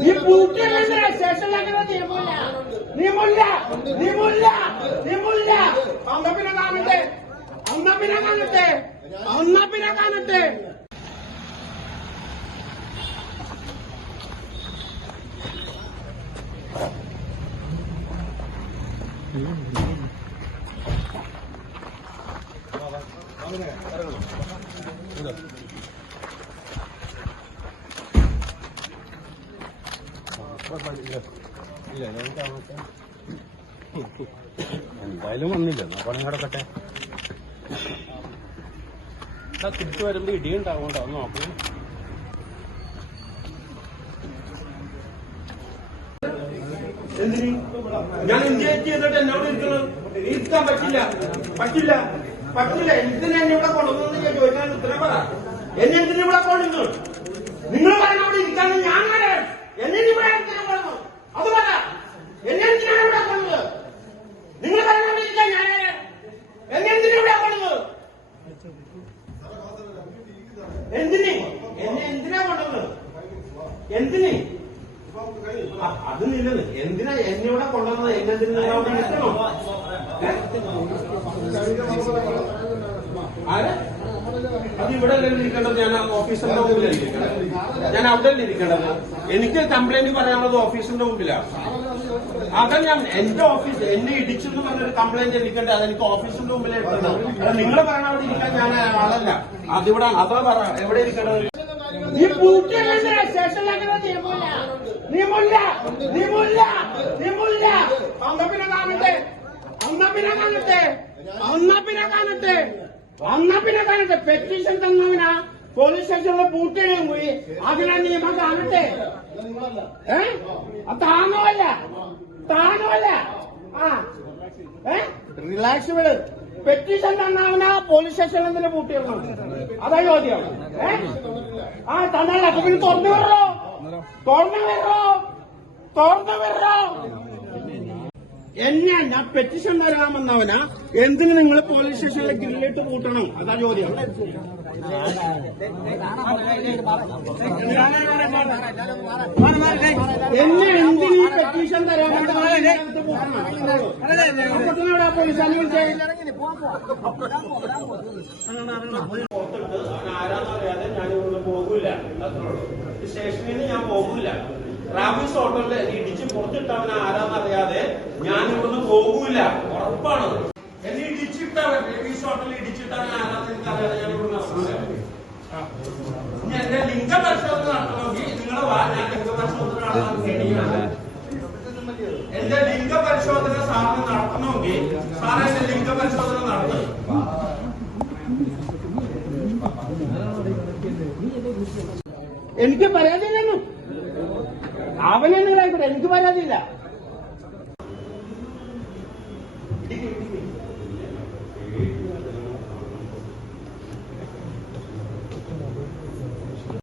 നീ പൂട്ടിയല്ലേ സ്റ്റേഷനിലാക്കുന്ന നിയമമില്ല. അന്നപ്പിനെ കാണട്ടെ. എന്തായാലും വന്നില്ല. പണം കിടക്കട്ടെ. തിരിച്ചു വരുമ്പോ ഇടിയുണ്ടാവുണ്ടോ നോക്കണം. എന്തിന് ഞാൻ എൻജോയ് ചെയ്തിട്ട് എന്നോട് ഇരിക്കാൻ പറ്റില്ല. എന്തിനാ എന്നെ ഇവിടെ കൊണ്ടുവന്നു ഞാൻ ചോദിക്കാൻ ഉത്തരം പറ. എന്നെ എന്തിനാ ഇവിടെ കൊണ്ടുവന്നു? നിങ്ങൾ പറഞ്ഞവിടെ ഇരിക്കാൻ ഞാൻ എന്നെ ഇവിടെ കൊണ്ടുവന്നു അത് പറ. എന്നെ എന്തിനാണ് ഇവിടെ കൊണ്ടത്? നിങ്ങൾ പറഞ്ഞവിടെ ഇരിക്കാൻ ഞാൻ എന്നെ എന്തിനാ ഇവിടെ കൊണ്ടത്? എന്നെ എന്തിനാ കൊണ്ടുവന്നത്? എന്തിന്? അത് നിന്നത് എന്തിനാ എന്നെ ഇവിടെ കൊണ്ടുവന്നത്? എന്നെന്തിനാ നിൽക്കണോ? അത് ഇവിടെ അല്ലേ ഇരിക്കേണ്ടത്? ഞാൻ ഓഫീസറിന്റെ മുമ്പിലല്ലേ ഇരിക്കേണ്ടത്? ഞാൻ അവിടെ അല്ലേ ഇരിക്കേണ്ടത്? എനിക്ക് കംപ്ലൈന്റ് പറയാനുള്ളത് ഓഫീസിന്റെ മുമ്പിലാണ്. അതാ ഞാൻ എന്റെ ഓഫീസ് എന്നെ ഇടിച്ചെന്ന് പറഞ്ഞൊരു കംപ്ലൈന്റ് ഇരിക്കേണ്ടത്. അതെനിക്ക് ഓഫീസിന്റെ മുമ്പിലേ ഇരിക്കേണ്ടത്. നിങ്ങൾ പറയണ അവിടെ ഇരിക്കാൻ ഞാൻ ആളല്ല. അതിവിടെ അതാ പറ എവിടെ ഇരിക്കേണ്ടത്? നീ പൂട്ടിയല്ലേ സ്റ്റേഷനിലാക്കുന്ന നിയമമില്ല. അന്നപ്പിനെ കാണട്ടെ. പെറ്റീഷൻ തന്നവനാ പോലീസ് സ്റ്റേഷനിൽ പൂട്ടിയിടും പോയി. അതിനാ നിയമം കാണട്ടെ. താങ്ങുമല്ല. റിലാക്സ് വിട്. പെറ്റീഷൻ തന്നവനാ പോലീസ് സ്റ്റേഷനിൽ എന്തിനാ പൂട്ടിയിടണം? അതാ ചോദ്യം. തന്നല്ല. അപ്പൊ പിന്നെ തുറന്നു വരോ. എന്നെ ഞാൻ പെറ്റീഷൻ തരാമെന്നവനാ എന്തിന് നിങ്ങൾ പോലീസ് സ്റ്റേഷനിലെ ഗ്രില്ലിട്ട് പൂട്ടണം? അതാ ചോദ്യം. എന്നെ എന്തിന് ഈ പെറ്റീഷൻ തരാമെന്നവനാ പോലീസാണ് വിളിച്ചേ? ആരാന്നറിയാതെ ഞാനിവിടെ പോകൂല. സ്റ്റേഷനിൽ നിന്ന് ഞാൻ പോകൂല. റാബീസ് ഹോട്ടലിൽ ഇടിച്ച് പുറത്തിട്ടവൻ ആരാന്നറിയാതെ ഞാൻ ഇവിടുന്ന് പോകൂല. ഉറപ്പാണ്. എന്നെ ഇടിച്ചിട്ടവൻ റാബീസ് ഹോട്ടലിൽ ഇടിച്ചിട്ടവൻ ആരാന്ന് എനിക്കറിയാതെ ഞാൻ ഇവിടുന്ന് ഇറങ്ങൂല. എന്റെ ലിംഗപരിശോധന നടത്തണമെങ്കിൽ നിങ്ങൾ ഞാൻ ലിംഗപരിശോധന എന്റെ ലിംഗപരിശോധന സാറിന് നടത്തണമെങ്കിൽ സാറ് എന്റെ ലിംഗപരിശോധന നടത്തും. എനിക്ക് പരാതിയില്ലെന്നു. അവനെ നിങ്ങളായിക്കോട്ടെ. എനിക്ക് പരാതിയില്ല.